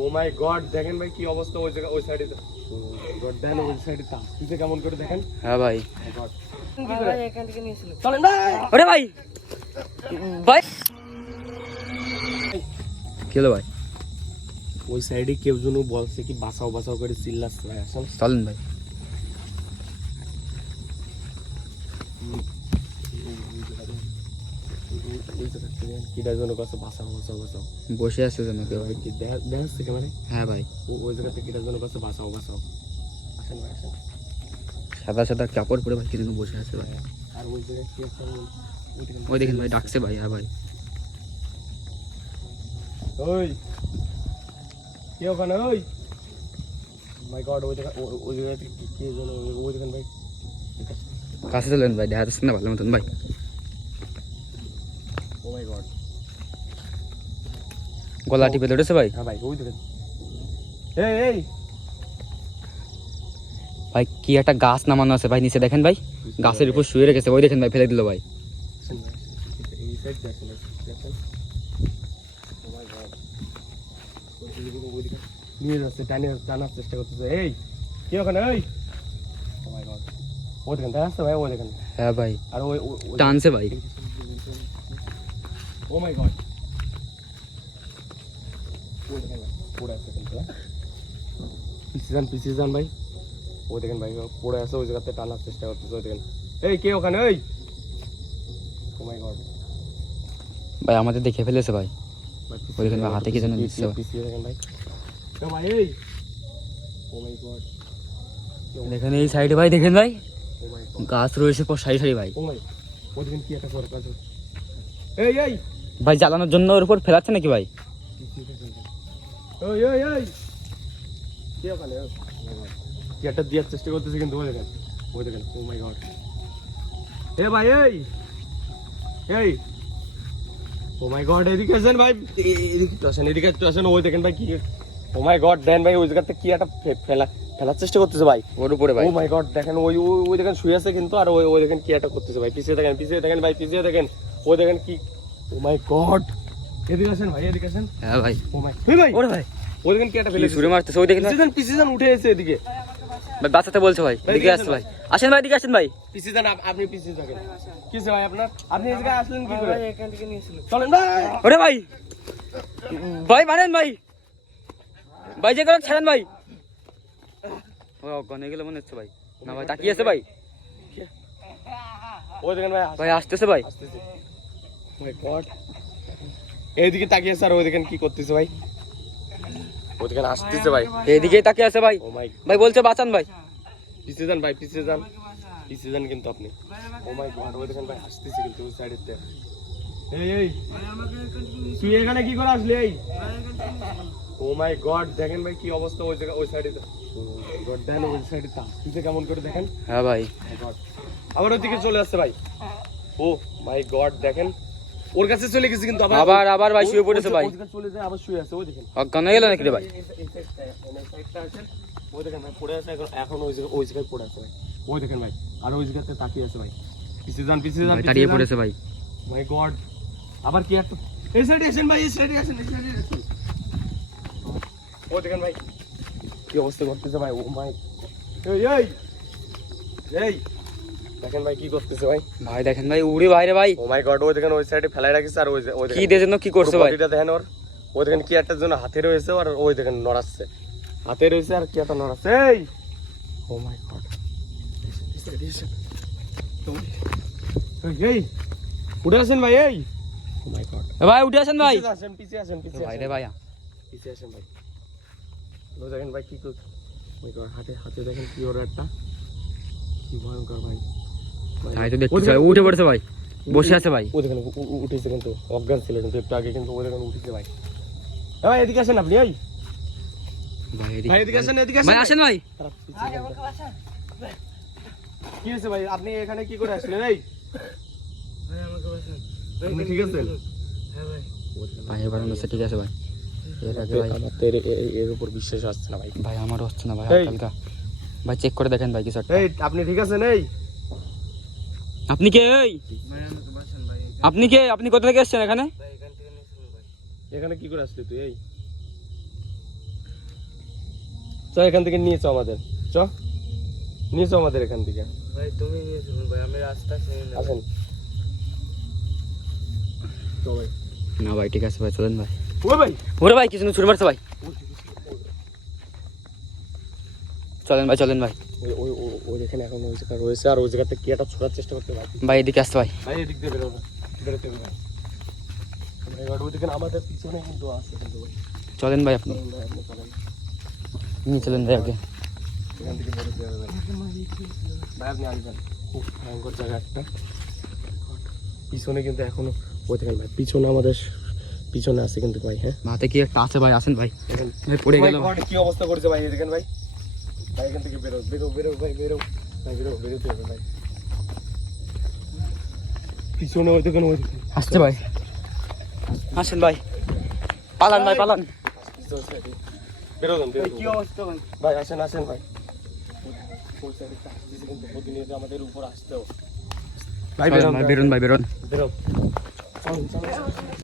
ও মাই god দেখেন ভাই কি অবস্থা ওই জায়গা ওই সাইডে। ও গড দেন ওই সাইডে তাকিয়ে কেমন করে দেখেন। হ্যাঁ ভাই গড ভাই এখান থেকে নিয়েছিল। চলেন ভাই। ওরে ভাই ভাই কি হলো ভাই? ওই সাইডে কেউ যেন বলছে কি বাঁচাও বাঁচাও করে চিল্লাচ্ছে ভাই। আসেন চলেন ভাই। কিটার জন্য কাছে বাঁচাও বাঁচাও বাঁচাও বসে আছে যেন কেউ ভাই। কি দেখাচ্ছে ক্যামেরায়? হ্যাঁ ভাই ওই জায়গাতে কিটার জন্য কাছে বাঁচাও বাঁচাও। আসেন ভাই আসেন। সাদা সাদা কাপড় পরে ভাই কি যেন বসে আছে ভাই। আর ওই জায়গায় কি আছে ওই দেখেন ভাই ডাকছে ভাই। হ্যাঁ ভাই ওই কে ওখানে? ওই মাই গড ওই জায়গা ওই জায়গাতে কি যেন ওই দেখেন ভাই। কাছে চলেন ভাই, দেখা যাচ্ছে না ভালো মতন ভাই। ও মাই গড গলা টিপে ধরেছে ভাই। হ্যাঁ ভাই ওই দেখেন। এই এই ভাই কি একটা গাছ নামানো আছে ভাই নিচে দেখেন ভাই, গাছের উপর শুয়ে রেখেছে। ওই দেখেন ভাই ফেলে দিল ভাই। আসেন ভাই, এই সাইড দেখেন দেখেন। ও মাই গড ওই দিকে নিয়ে যাচ্ছে টানার চেষ্টা করতেছে। এই কে ওখানে? ওই ও মাই গড ওই দেখেন দেখাচ্ছে ভাই ওই দেখেন। হ্যাঁ ভাই আর ওই টানছে ভাই। ও মাই গড ওই দেখেন পড়ে আছে কিন্তু পিছিয়ে যান ভাই। ওই দেখেন ভাই পড়ে আছে ওই জায়গাতে টানার চেষ্টা করতেছে। ওই দেখেন এই কে ওখানে? ওই ও মাই গড ভাই আমাদের দেখে ফেলেছে ভাই। ওই দেখেন ভাই হাতে কি যেন নিচ্ছে ভাই। পিছিয়ে দেখেন ভাই। ও ভাই এই ও মাই গড দেখেন এই সাইডে ভাই দেখেন ভাই ও মাই গড গাছ রয়েছে পর সারি সারি ভাই। ও মাই ওই দেখেন কি একটা করে কাজ। এই এই ভাই জ্বালানোর জন্য ওর উপর ফেলাচ্ছে নাকি ভাই? পিছিয়ে দেখেন ওই ওই ওই কে ওখানে? কি একটা দেওয়ার চেষ্টা করতেছে কিন্তু ওই দেখেন ও মাই গড। এ ভাই এই এই ও মাই গড এদিকে আসেন ভাই। এদিকে আসেন ওই দেখেন ভাই কি ও মাই গড দেন ভাই ওই জায়গাতে কি একটা ফেলার চেষ্টা করতেছে ভাই ওর উপরে ভাই। ও মাই গড দেখেন ওই ওই দেখেন শুয়ে আছে কিন্তু আর ওই দেখেন কি একটা করতেছে ভাই। পিছিয়ে দেখেন ভাই পিছিয়ে দেখেন ওই দেখেন কি ও মাই গড এদিকে আসেন ভাই এদিকে আসেন। হ্যাঁ ভাই ও মাই ভাই ওরে ভাই ওই দেখেন কি একটা ফেলে ছুড়ে মারতেছে। ওই দেখেন ভাই পিছিয়ে যান উঠে এসে এদিকে ভাই বাঁচাতে বলছে ভাই। এদিকে আসছে ভাই, আসেন ভাই এদিকে আসেন ভাই। পিছিয়ে যান আপনি পিছিয়ে থাকেন। কিসে ভাই আপনার আপনি এই জায়গায় আসলেন কি করে? ভাই এখান থেকে নিয়েছিল। চলেন ভাই। ওরে ভাই ভাই মানেন ভাই, ভাই যে গেলেন ছাড়েন ভাই। ও অজ্ঞান হয়ে গেলে মনে হচ্ছে ভাই। না ভাই তাকিয়ে আছে ভাই। ওই দেখেন ভাই ভাই আসতেছে ভাই। আসতেছে। মাই গড এইদিকে তাকিয়ে স্যার ওই দেখেন কি করতেছে ভাই। ওই দেখেন আসতেছে ভাই। এদিকে তাকিয়ে আছে ভাই। ও মাই ভাই বলছে বাঁচান ভাই। পিছিয়ে যান ভাই পিছিয়ে যান কিন্তু আপনি। ও মাই গড ওই দেখেন ভাই আসতেছে কিন্তু ওই সাইডেতে। এই তুই এখানে কি করে আসলি? এই ও মাই গড দেখেন ভাই কি অবস্থা ওই জায়গা ওই সাইডে। গড দেন ওই সাইডে তাকিয়ে কেমন করে দেখেন। হ্যাঁ ভাই আবার ওই দিকে চলে আসছে ভাই। ও মাই গড দেখেন ওর কাছে চলে গেছে কিন্তু আবার আবার ভাই শুয়ে পড়েছে ভাই। ওই দিকে চলে যায় আবার শুয়ে আছে ওই দেখেন। অজ্ঞান হয়ে গেল নাকি রে ভাই? ওই দেখেন ভাই পড়ে আছে এখন ওই জায়গায় পড়ে আছে ভাই। ওই দেখেন ভাই আর ওই জায়গাতে তাকিয়ে আছে ভাই। পিছিয়ে যান ভাই দাঁড়িয়ে পড়েছে ভাই। মাই গড আবার কি একটা এই সাইডে আসেন ভাই এই সাইডে আসেন। ও দেখেন ভাই কি অবস্থা করতেছে ভাই। ও মাই এই এই এই দেখেন ভাই কি করতেছে ভাই। ভাই দেখেন ভাই উড়ে বাইরে ভাই। ও মাই গড ওই দেখেন ওই সাইডে ফেলাই রাখিছে আর ওই কি দিয়ে জন্য কি করছে ভাই? বডিটা দেখেন ওর। ওই দেখেন কি একটা জন্য হাতে রয়েছে আর ওই দেখেন নড়াচ্ছে হাতে রয়েছে আর কি একটা নড়াচ্ছে। এই ও মাই গড এই উঠে আসেন ভাই। এই ও মাই গড ভাই উঠে আসেন ভাই। পিছিয়ে আসেন ভাই রে ভাই পিছিয়ে আসেন ভাই। ওই দেখেন ভাই কি করছে। ওই গড হাতে দেখেন কি ওর একটা কি ভয়ঙ্কর ভাই। ভাই তো দেখতেছে ভাই উঠে পড়েছে ভাই, বসে আছে ভাই। ও দেখেন উঠেছে কিন্তু অজ্ঞান ছিল কিন্তু একটু আগে কিন্তু ও দেখেন উঠেছে ভাই। ভাই এদিকে আসেন আপনি। এই ভাই এদিকে আসেন ভাই আসেন ভাই। কি হয়েছে ভাই আপনি এখানে কি করে আসলেন? এই ভাই আমাকে বাঁচান। আপনি ঠিক আছেন? হ্যাঁ ভাই ভাই এবার হচ্ছে ঠিক আছে ভাই। এর আগে ভাই আমার তো এর উপর বিশ্বাস আসছে না ভাই। ভাই আমারও হচ্ছে না ভাই এই। হালকা। ভাই চেক করে দেখেন ভাই কিছু একটা। এই আপনি ঠিক আছেন? এই আপনি কে? এই ভাই আমাকে বাঁচান ভাই। আপনি কে? আপনি কোথা থেকে এসেছেন এখানে? ভাই এখান থেকে নিয়েছিল ভাই। এখানে কি করে আসলি তুই? এই এখান থেকে নিয়ে চ আমাদের চ নিয়ে চ আমাদের এখান থেকে ভাই তুমি নিয়ে চলুন ভাই, আমি রাস্তা চিনি না। আসেন চ ভাই। না ভাই ঠিক আছে ভাই, চলেন ভাই। ওই ভাই ওরে ভাই কিছু ছুড়ে মারছে ভাই। চলেন ভাই, চলেন ভাই। ওই ওই ওই- ওই এখানে এখন ওই জায়গা রয়েছে, আর ওই জায়গাতে কি একটা ছোড়ার চেষ্টা করতে ভাই। ভাই এদিকে আসতে ভাই। ভাই এদিক দিয়ে বেরোবে, বেরোতে হবে ভাই। ভাই এবার ওইদিকে আমাদের পিছনে কিন্তু আছে কিন্তু ভাই। চলেন ভাই, আপনি চলেন ভাই, আপনি চলেন। নিয়ে চলেন ভাই আগে। এখান থেকে বেরোতে হবে ভাই। ভাই আপনি আসবেন, খুব ভয়ঙ্কর জায়গা একটা। পিছনে কিন্তু এখনো ওই দেখেন ভাই, পিছনে আমাদের পিছনে আছে কিন্তু ভাই। হ্যাঁ মাথাতে কি একটা আছে ভাই, আসেন ভাই। দেখেন ভাই পড়ে গেল ভাই, ঘরটা কি অবস্থা করেছে ভাই, এই দেখেন ভাই। ভাই এখান থেকে বেরো বেরো বেরো ভাই, বেরো ভাই, বেরো বেরোতে হবে ভাই। পিছনে ওই দেখেন, ওই দেখেন আসছে ভাই, আসেন ভাই, পালান ভাই, পালান। বেরো দেন, বেরো কি দেন। অবস্থা ভাই? ভাই আসেন আসেন ভাই। ওই side এ কাজ দিছে কিন্তু প্রতিনিয়ত আমাদের উপর আসতেও। ভাই চলেন বেরোন ভাই, বেরোন ভাই, বেরোন। বেরো। চলুন, চলুন, চলুন।